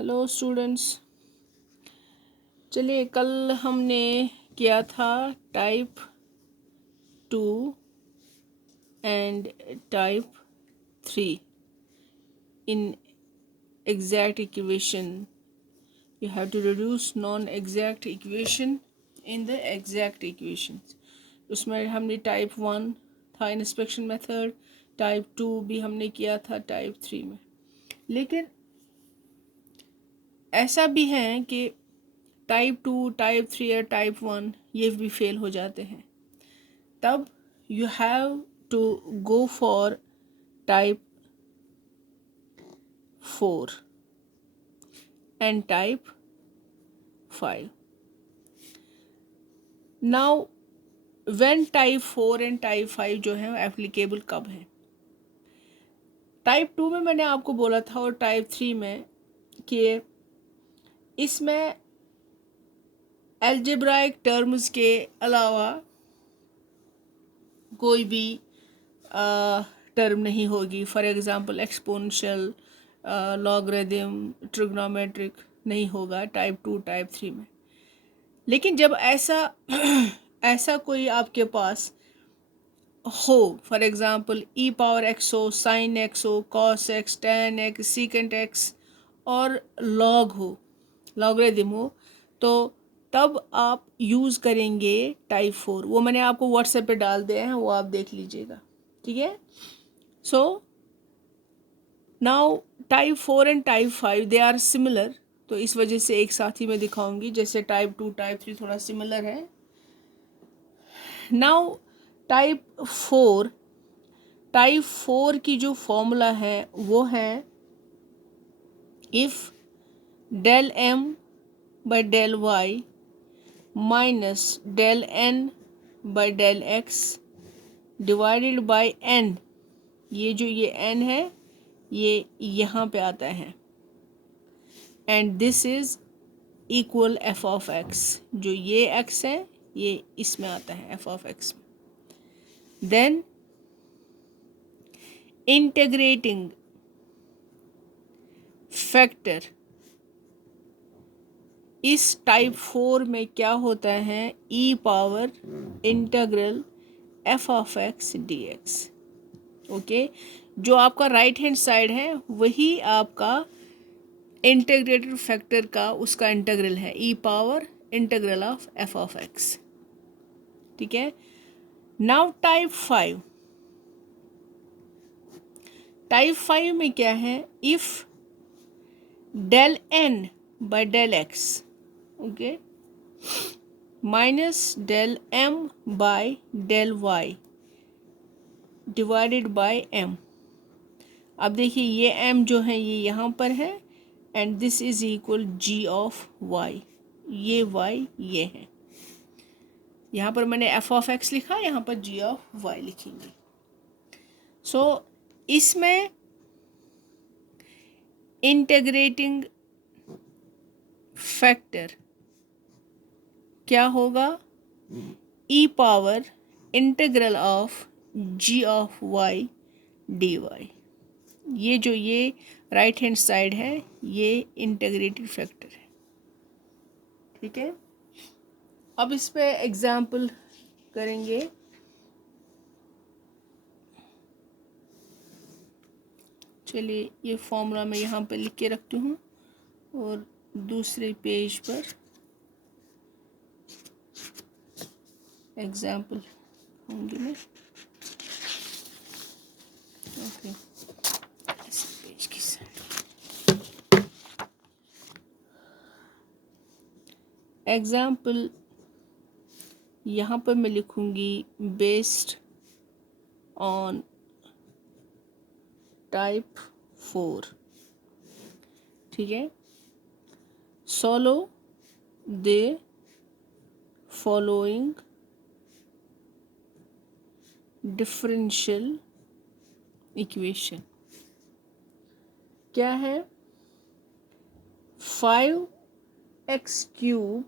Hello students. चलिए, कल हमने किया था type 2 and type 3 in exact equation. You have to reduce non exact equation in the exact equation. उसमें हमने टाइप 1 था इंस्पेक्शन मेथड, टाइप 2 भी हमने किया था टाइप 3 में। लेकिन ऐसा भी है कि टाइप 2, टाइप 3 और टाइप 1 ये भी फेल हो जाते हैं। तब you have to go for type 4 and type 5। Now when type 4 and type 5 जो है एप्लीकेबल कब है? टाइप 2 में मैंने आपको बोला था और टाइप 3 में कि इसमें एल्जेब्राइक टर्म्स के अलावा कोई भी टर्म नहीं होगी। For example exponential, logarithm, trigonometric नहीं होगा टाइप 2 टाइप 3 में। लेकिन जब ऐसा ऐसा कोई आपके पास हो, for example E power x हो, साइन एक्स हो, cos x, tan x, secant x और लॉग हो, लॉगरिथम हो, तो तब आप यूज़ करेंगे टाइप 4। वो मैंने आपको व्हाट्सएप पे डाल दिए हैं, वो आप देख लीजिएगा, ठीक है। So now type 4 and type 5 they are similar, तो इस वजह से एक साथ ही मैं दिखाऊंगी। जैसे टाइप 2 टाइप 3 थोड़ा सिमिलर है। नाउ टाइप 4 की जो फॉर्मूला है वो है if del m by del y minus del n by del x divided by n. ये एन है ये यहाँ पे आता है, and this is equal f of x. जो ये एक्स है ये इसमें आता है एफ ऑफ एक्स में। देन इंटीग्रेटिंग फैक्टर इस टाइप 4 में क्या होता है? E power integral f of x d x. Okay, जो आपका राइट हैंड साइड है वही आपका इंटीग्रेटेड फैक्टर का उसका इंटीग्रल है, e power integral of f of x, ठीक है। नाउ टाइप 5 में क्या है? If del n by del x, okay, minus del m by del y divided by m. अब देखिए ये एम जो है ये यहाँ पर है, and this is equal G of Y. ये वाई ये है, यहाँ पर मैंने एफ ऑफ एक्स लिखा, यहाँ पर जी ऑफ वाई लिखेंगे। सो इसमें इंटीग्रेटिंग फैक्टर क्या होगा? E power integral of g of y d y. ये राइट हैंड साइड है ये इंटीग्रेटेड फैक्टर है, ठीक है। अब इस पे एग्जाम्पल करेंगे। चलिए ये फॉर्मूला मैं यहाँ पे लिख के रखती हूँ और दूसरे पेज पर एग्जाम्पल होंगे मैं। ओके, इस पेज की साइड एग्जाम्पल यहाँ पर मैं लिखूँगी बेस्ड ऑन टाइप 4, ठीक है। Solve the following differential equation. क्या है? 5x³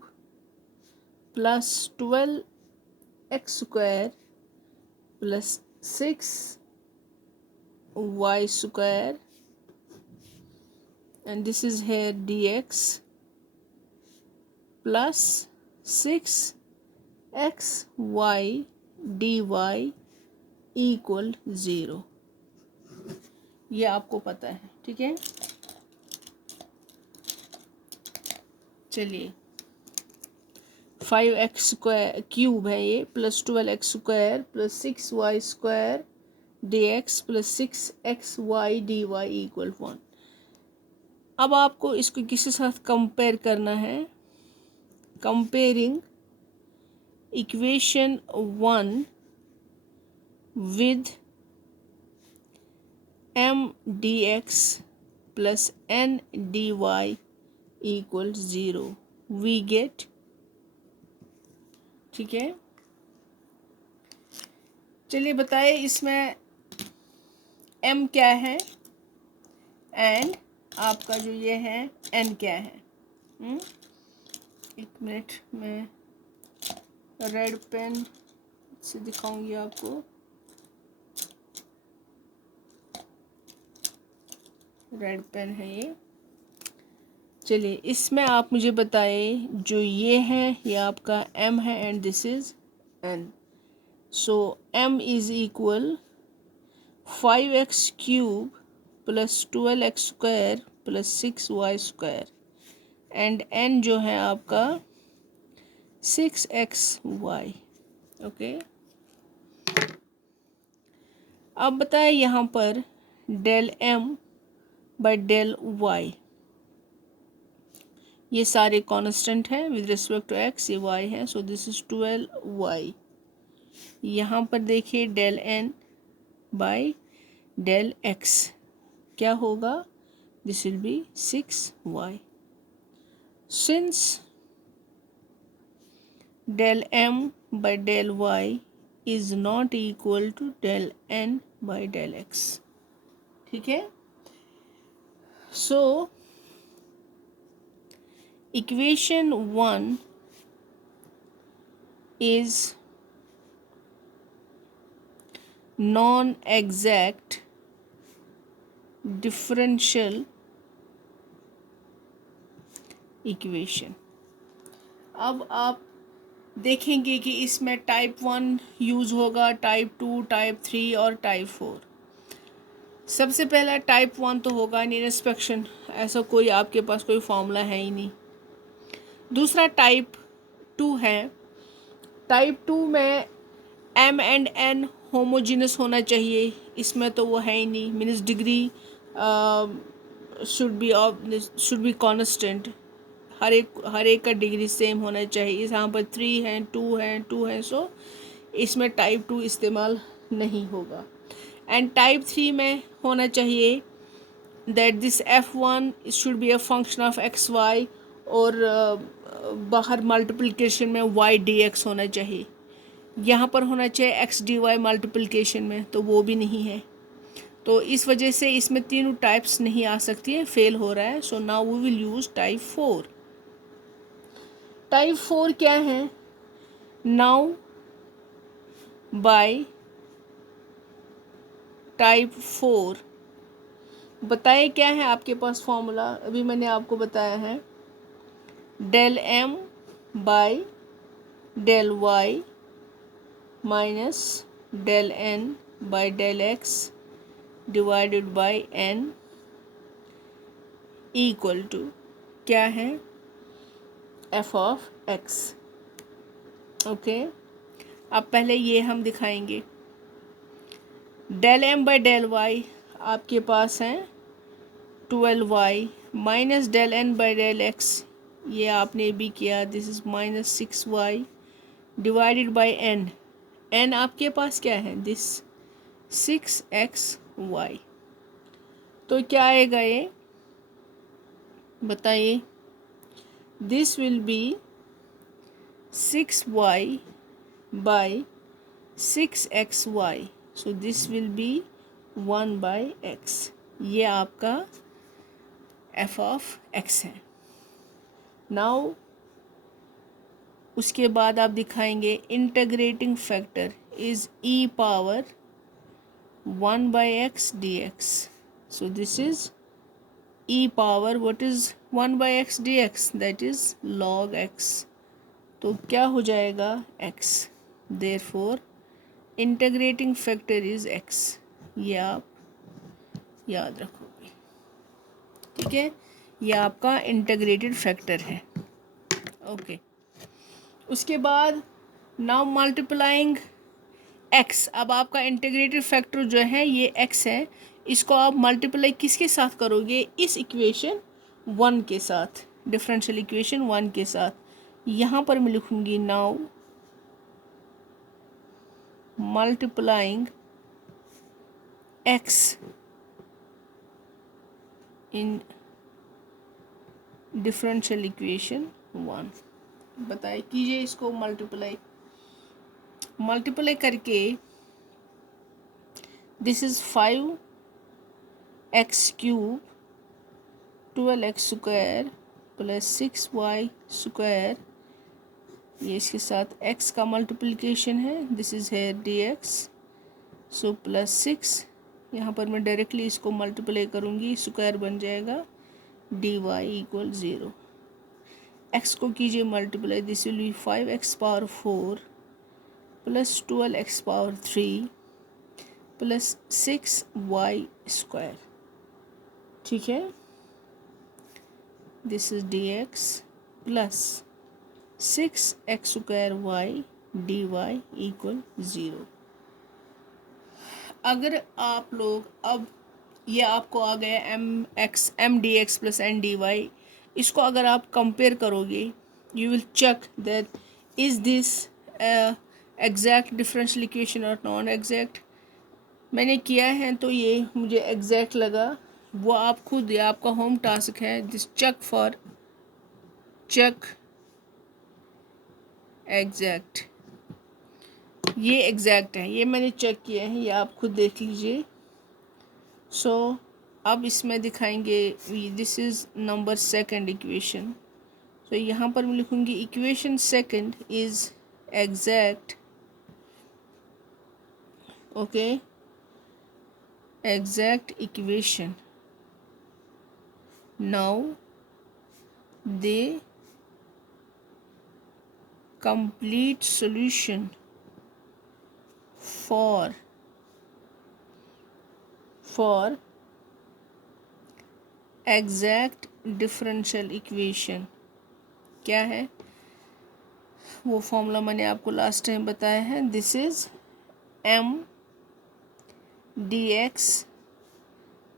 plus 12x² plus 6y² and this is here dx plus 6xy dy equal 0। ये आपको पता है, ठीक है। चलिए 5x स्क्वायर क्यूब है ये plus 12x square plus 6y square dx plus 6xy dy equal 1। अब आपको इसको किसी साथ कंपेयर करना है। Comparing equation 1 with m dx plus n dy equals 0 we get, ठीक है। चलिए बताइए इसमें m क्या है एंड आपका जो ये है n क्या है। एक मिनट मैं रेड पेन से दिखाऊंगी आपको। रेड पेन है ये। चलिए इसमें आप मुझे बताइए जो ये है ये आपका m है and this is n। So m is equal 5x cube plus 12x square plus 6y square and n जो है आपका 6xy। ओके, अब बताए यहाँ पर del m by del y, ये सारे कांस्टेंट हैं विद रिस्पेक्ट टू x, ये y है, सो दिस इज 12y। यहाँ पर देखिए del n by del x क्या होगा, this will be 6y। Since del m by del y is not equal to del n by del x, ठीक है। So equation 1 is non-exact differential equation. अब आप देखेंगे कि इसमें टाइप 1 यूज़ होगा, टाइप 2, टाइप 3 और टाइप 4। सबसे पहला टाइप 1 तो होगा नहीं इंस्पेक्शन, ऐसा कोई आपके पास कोई फॉर्मूला है ही नहीं। दूसरा टाइप 2 है। टाइप 2 में m एंड n होमोजीनस होना चाहिए, इसमें तो वो है ही नहीं। Means degree should be constant, हर एक का डिग्री सेम होना चाहिए। यहाँ पर 3 हैं, 2 हैं, सो इसमें टाइप 2 इस्तेमाल नहीं होगा। एंड टाइप 3 में होना चाहिए that this f1 should be a function of xy और बाहर मल्टीप्लिकेशन में y dx होना चाहिए। यहाँ पर होना चाहिए एक्स डी वाई मल्टीप्लिकेशन में, तो वो भी नहीं है। तो इस वजह से इसमें तीनों टाइप्स नहीं आ सकती है, फेल हो रहा है। So now we will use type 4। Type 4 क्या है, नाउ बाय टाइप 4 बताए क्या है आपके पास फॉर्मूला, अभी मैंने आपको बताया है del m by del y minus del n by del x divided by n equal to क्या है, f ऑफ x। ओके, अब पहले ये हम दिखाएंगे। Del m by del y आपके पास है 12y minus del n by del x, ये आपने भी किया, this is minus 6y divided by n। n आपके पास क्या है, दिस 6xy। तो क्या आएगा ये बताइए, this will be 6y by 6xy, so this will be 1 by x। ये आपका f ऑफ x है। नाउ उसके बाद आप दिखाएंगे integrating factor is e power 1 by x dx, so this is E power what is 1/x dx, that is log x। तो क्या हो जाएगा x, therefore integrating factor is x। ये आप याद रखोगे, ठीक है। ये आपका इंटीग्रेटेड फैक्टर है, ओके। उसके बाद नाउ मल्टीप्लाइंग x। अब आपका इंटीग्रेटेड फैक्टर जो है ये x है, इसको आप मल्टीप्लाई किसके साथ करोगे, इस इक्वेशन 1 के साथ, डिफरेंशियल इक्वेशन 1 के साथ। यहाँ पर मैं लिखूँगी नाउ मल्टीप्लाइंग x इन डिफरेंशियल इक्वेशन 1। बताइए, कीजिए इसको मल्टीप्लाई करके this is 5x cube 12x square plus 6y square, ये इसके साथ x का मल्टीप्लिकेशन है, दिस इज़ है dx, सो प्लस 6, यहाँ पर मैं डायरेक्टली इसको मल्टीप्लाई करूँगी, स्क्वायर बन जाएगा dy इक्वल 0। x को कीजिए multiply, this will B 5x power 4 plus 12x power 3 plus 6y square, ठीक है। This is dx plus 6x square y dy equal 0। अगर आप लोग, अब ये आपको आ गया m dx plus n dy, इसको अगर आप कंपेयर करोगे, you will check that is this exact differential equation और नॉन एग्जैक्ट। मैंने किया है तो ये मुझे एग्जैक्ट लगा, वो आप खुद, ये आपका होम टास्क है, दिस चेक एग्जैक्ट। ये एग्जैक्ट है, ये मैंने चेक किया है, ये आप खुद देख लीजिए। सो अब इसमें दिखाएंगे, this is number second equation. तो यहाँ पर मैं लिखूँगी equation second is exact, okay, exact equation. Now they complete solution for exact differential equation क्या है, वो फॉर्मूला मैंने आपको लास्ट टाइम बताया है, this is m dx,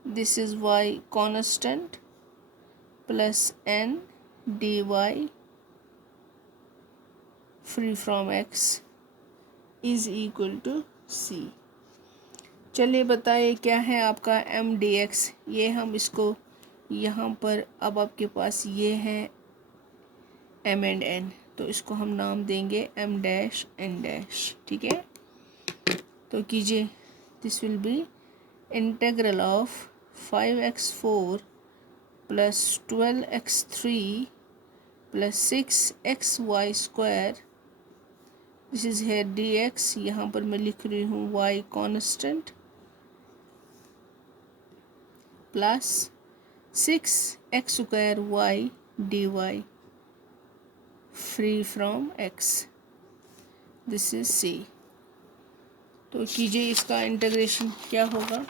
this is y constant plus n dy free from x is equal to c। चलिए बताइए क्या है आपका m dx। ये हम इसको यहाँ पर, अब आपके पास ये है m एंड n, तो इसको हम नाम देंगे m डैश n डैश, ठीक है। तो कीजिए, this will B integral of 5x4 plus 12x3 plus 6xy square, this is है dx, यहाँ पर मैं लिख रही हूँ y constant plus 6x square y dy free from x, this is c। तो कीजिए इसका इंटीग्रेशन क्या होगा,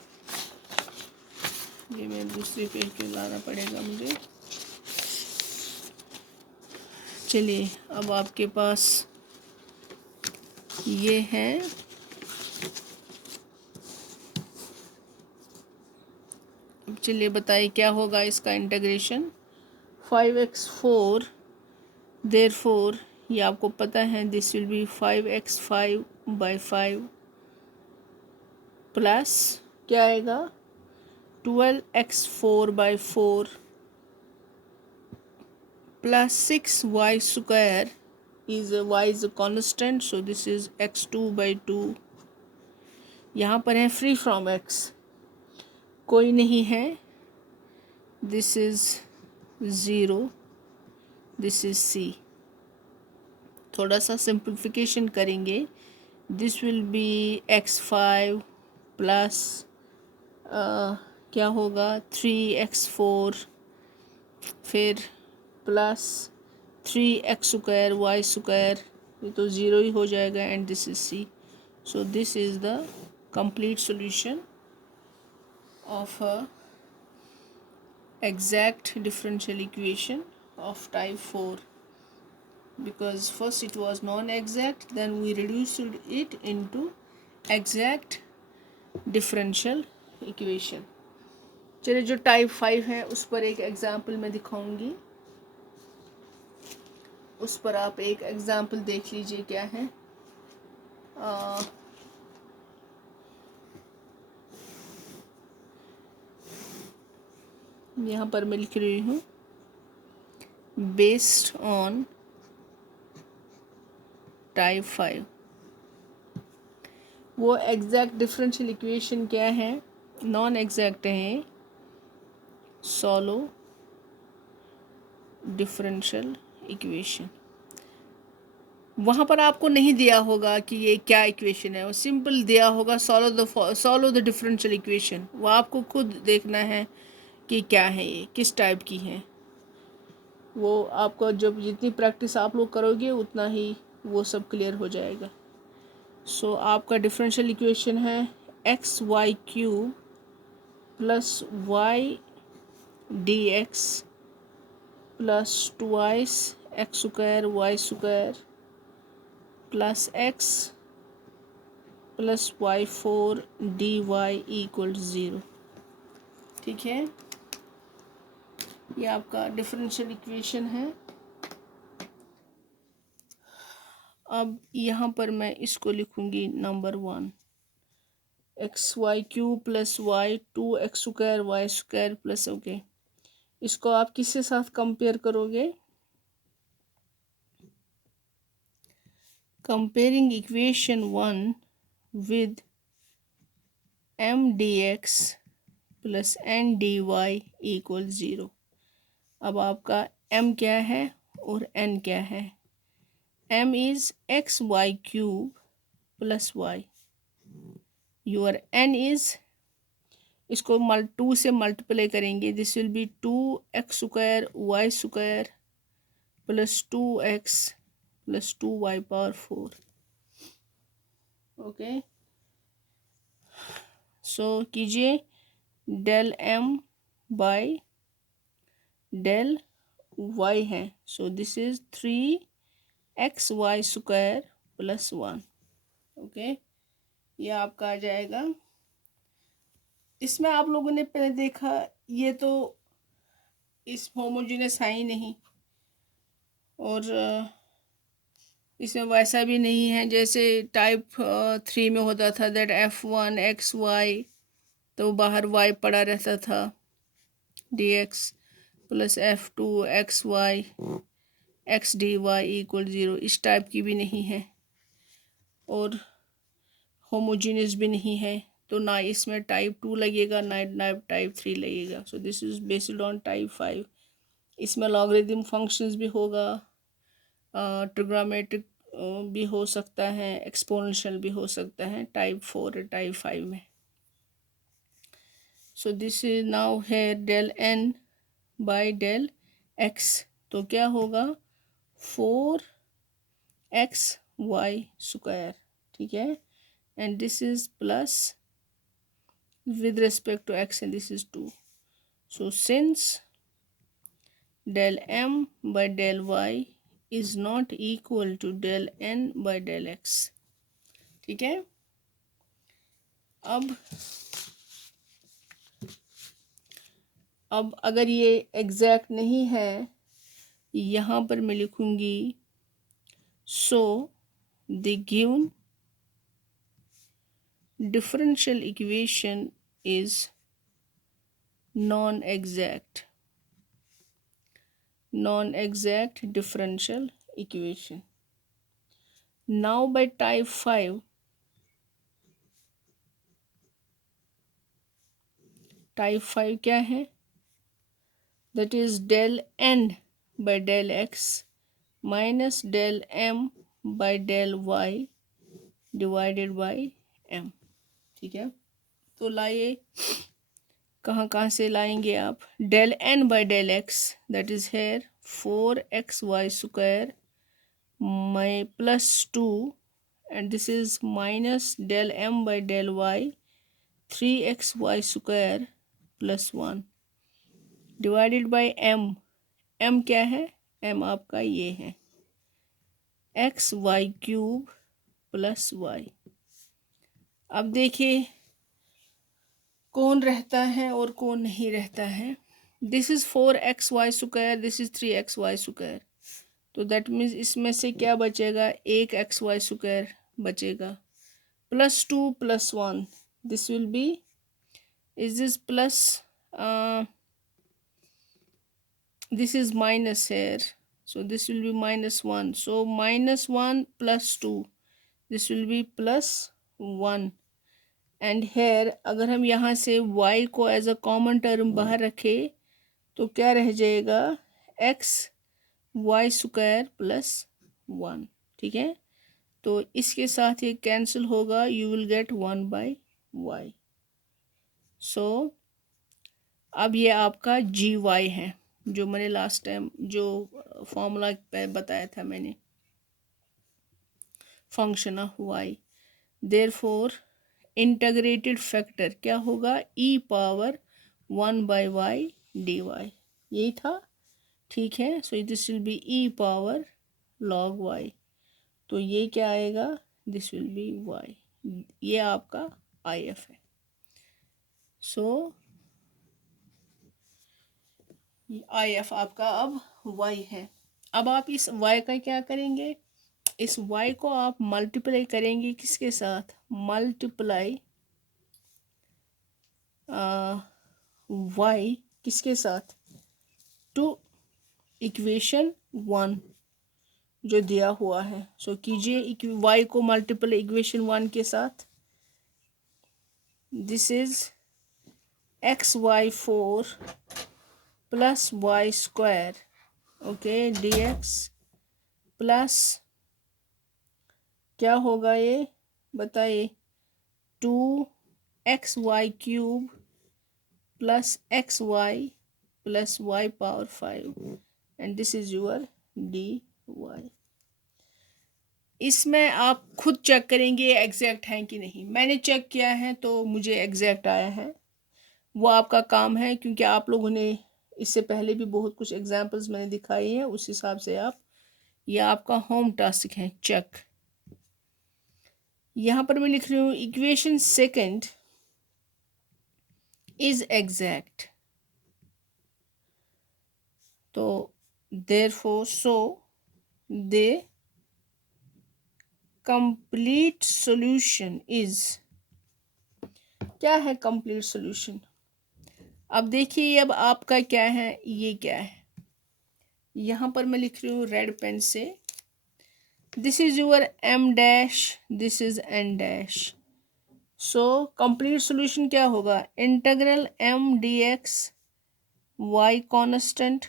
ये मैं दूसरे पेज पे लाना पड़ेगा मुझे। चलिए अब आपके पास ये है, चलिए बताइए क्या होगा इसका इंटीग्रेशन। 5x4, देयरफॉर ये आपको पता है, this will B 5x5/5 plus क्या आएगा 12x4/4 plus 6y square is y is a constant, so this is x2/2। यहाँ पर है फ्री फ्रॉम x, कोई नहीं है, this is 0, this is c। थोड़ा सा सिंप्लीफिकेशन करेंगे, this will B x5 plus क्या होगा 3x4 फिर प्लस 3x² y², ये तो ज़ीरो ही हो जाएगा, and this is c. So this is the complete solution of a exact differential equation of type 4, because first it was non-exact, then we reduced it into exact differential equation. चलिए जो type 5 है उस पर एक example मैं दिखाऊंगी, उस पर आप एक एग्जाम्पल देख लीजिए क्या है. यहाँ पर मैं लिख रही हूँ बेस्ड ऑन टाइप 5. वो एग्जैक्ट डिफरेंशियल इक्वेशन क्या है, नॉन एग्जैक्ट है, सॉलो डिफरेंशियल इक्वेशन. वहाँ पर आपको नहीं दिया होगा कि ये क्या इक्वेशन है, वो सिंपल दिया होगा सॉलो द डिफरेंशियल इक्वेशन. वो आपको खुद देखना है कि क्या है, ये किस टाइप की है. वो आपको जब जितनी प्रैक्टिस आप लोग करोगे उतना ही वो सब क्लियर हो जाएगा. सो आपका डिफरेंशियल इक्वेशन है xy³ plus y dx plus 2x² y² plus x plus y4 dy equal 0. ठीक है, ये आपका डिफरेंशियल इक्वेशन है. अब यहाँ पर मैं इसको लिखूँगी number 1, xy³ plus y 2x² y² plus. Okay, इसको आप किसके साथ कंपेयर करोगे, comparing equation 1 with m dx plus n dy equal 0. अब आपका m क्या है और n क्या है. m is xy³ plus y, your n is, इसको 2 से मल्टीप्लाई करेंगे, this will be 2x² y² plus 2x plus 2y power 4. Okay, so कीजिए del m by del y है, so this is 3xy² plus 1. Okay, ये आपका आ जाएगा. इसमें आप लोगों ने पहले देखा, ये तो इस होमोजेनियस है ही नहीं, और इसमें वैसा भी नहीं है जैसे टाइप 3 में होता था, दैट f1 xy, तो बाहर y पड़ा रहता था, dx plus f2 xy x dy equal 0. इस टाइप की भी नहीं है और होमोजीनियस भी नहीं है, तो ना इसमें टाइप 2 लगेगा ना टाइप 3 लगेगा. So this is based on type 5. इसमें लॉगरिथम फंक्शंस भी होगा, ट्रिग्नोमेट्रिक भी हो सकता है, एक्सपोनेंशियल भी हो सकता है टाइप 4 और टाइप 5 में. सो दिस इज नाउ है del n by del x, तो क्या होगा 4xy². ठीक है, and this is plus with respect to x, and this is 2. So since del m by del y is not equal to del n by del x. ठीक है, अब अगर ये एग्जैक्ट नहीं है, यहाँ पर मैं लिखूंगी so the given differential equation is non-exact differential equation. Now by type 5, क्या है, that is del n by del x minus del m by del y divided by m. ठीक है, तो लाइए कहाँ कहाँ से लाएंगे आप, del N by del X that is here 4xy² my +2 and this is minus del m by del y 3xy² +1 divided by m क्या है, m आपका ये है xy³ +y। अब देखिए कौन रहता है और कौन नहीं रहता है। This is 4xy², this is 3xy², तो दैट मीन्स इसमें से क्या बचेगा, एक xy² बचेगा, +2 +1 this will B, is this plus, this is minus here, so this will be -1, so -1 + 2 this will be +1 and here अगर हम यहाँ से y को एज अ कॉमन टर्म बाहर रखें तो क्या रह जाएगा, xy² +1। ठीक है, तो इसके साथ ये कैंसिल होगा, यू विल गेट 1/y। सो अब ये आपका gy है, जो मैंने लास्ट टाइम जो फॉर्मूला बताया था मैंने, function of y। Therefore integrated factor क्या होगा, e⁻1/y dy, यही था। ठीक है, so this will B e⁻log y, तो ये क्या आएगा, दिस विल बी y, ये आपका IF है। सो IF आपका अब y है। अब आप इस y का क्या करेंगे, इस y को आप मल्टीप्लाई करेंगे किसके साथ, मल्टीप्लाई y किसके साथ, टू इक्वेशन 1 जो दिया हुआ है। सो कीजिए y को मल्टीप्लाई इक्वेशन 1 के साथ, this is xy4 + y², okay, dx plus क्या होगा ये बताइए, 2xy³ + xy + y⁻5 and this is your dy। इसमें आप खुद चेक करेंगे एग्जैक्ट है कि नहीं। मैंने चेक किया है तो मुझे एग्जैक्ट आया है, वो आपका काम है, क्योंकि आप लोगों ने इससे पहले भी बहुत कुछ एग्जांपल्स मैंने दिखाई हैं, उस हिसाब से आप, ये आपका होम टास्क है चेक। यहाँ पर मैं लिख रही हूँ इक्वेशन सेकंड इज एग्जैक्ट, तो therefore so they complete solution is, क्या है कंप्लीट सॉल्यूशन। अब देखिए अब आपका क्या है, ये क्या है, यहाँ पर मैं लिख रही हूँ रेड पेन से, this is your m', this is n'। So complete solution क्या होगा, integral m dx y constant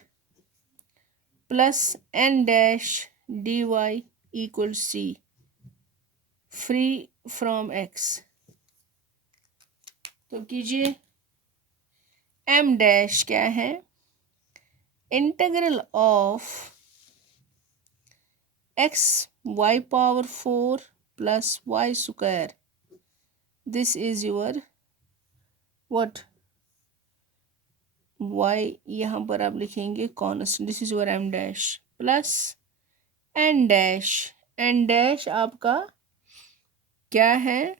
plus n' dy equal c free from x। तो कीजिए m' क्या है, integral of xy⁴ + y², this is your what, y यहाँ पर आप लिखेंगे constant, this is your m' plus n' आपका क्या है,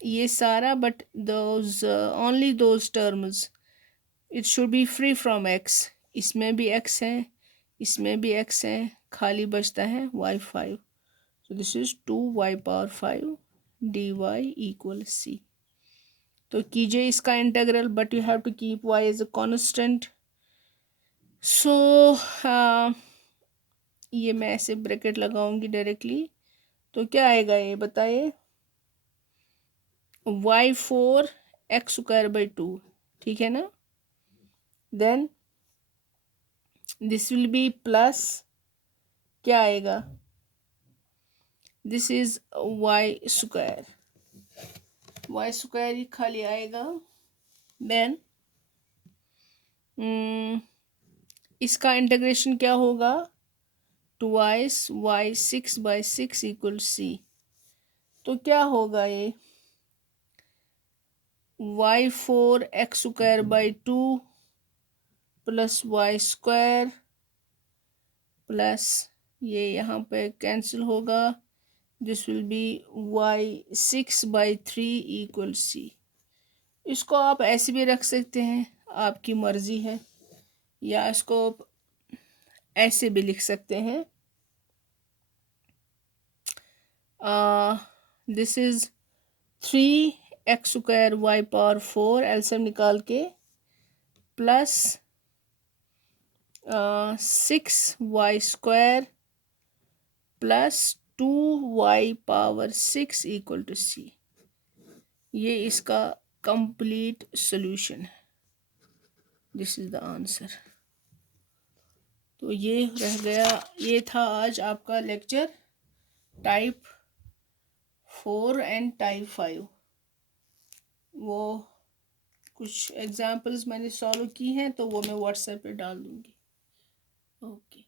ये सारा, but those only those terms it should be free from x, इसमें भी x है, इसमें भी x है, खाली बचता है y5, so this is 2y⁻5 dy equal c। तो कीजिए इसका इंटीग्रल, but you have to keep y as a constant. So ये मैं ऐसे ब्रैकेट लगाऊंगी डायरेक्टली, तो क्या आएगा ये बताइए, y4 x²/2, ठीक है ना, then this will be plus क्या आएगा, दिस इज y² ही खाली आएगा, देन इसका इंटीग्रेशन क्या होगा, ट्वाइस वाई 6/6 इक्वल सी। तो क्या होगा ये, y4x² 2 + y² प्लस ये यहाँ पे कैंसिल होगा, this will be y6/3 equal C. इसको आप ऐसे भी रख सकते हैं, आपकी मर्जी है, या इसको ऐसे भी लिख सकते हैं, this is 3x² y⁴ LCM निकाल के plus 6y² plus 2y⁴ equal to c. ये इसका कंप्लीट सोल्यूशन है, दिस इज द आंसर। तो ये रह गया, ये था आज आपका लेक्चर टाइप 4 एंड टाइप 5। वो कुछ एग्जाम्पल्स मैंने सॉल्व की हैं तो वो मैं व्हाट्सएप पे डाल दूँगी। ओके।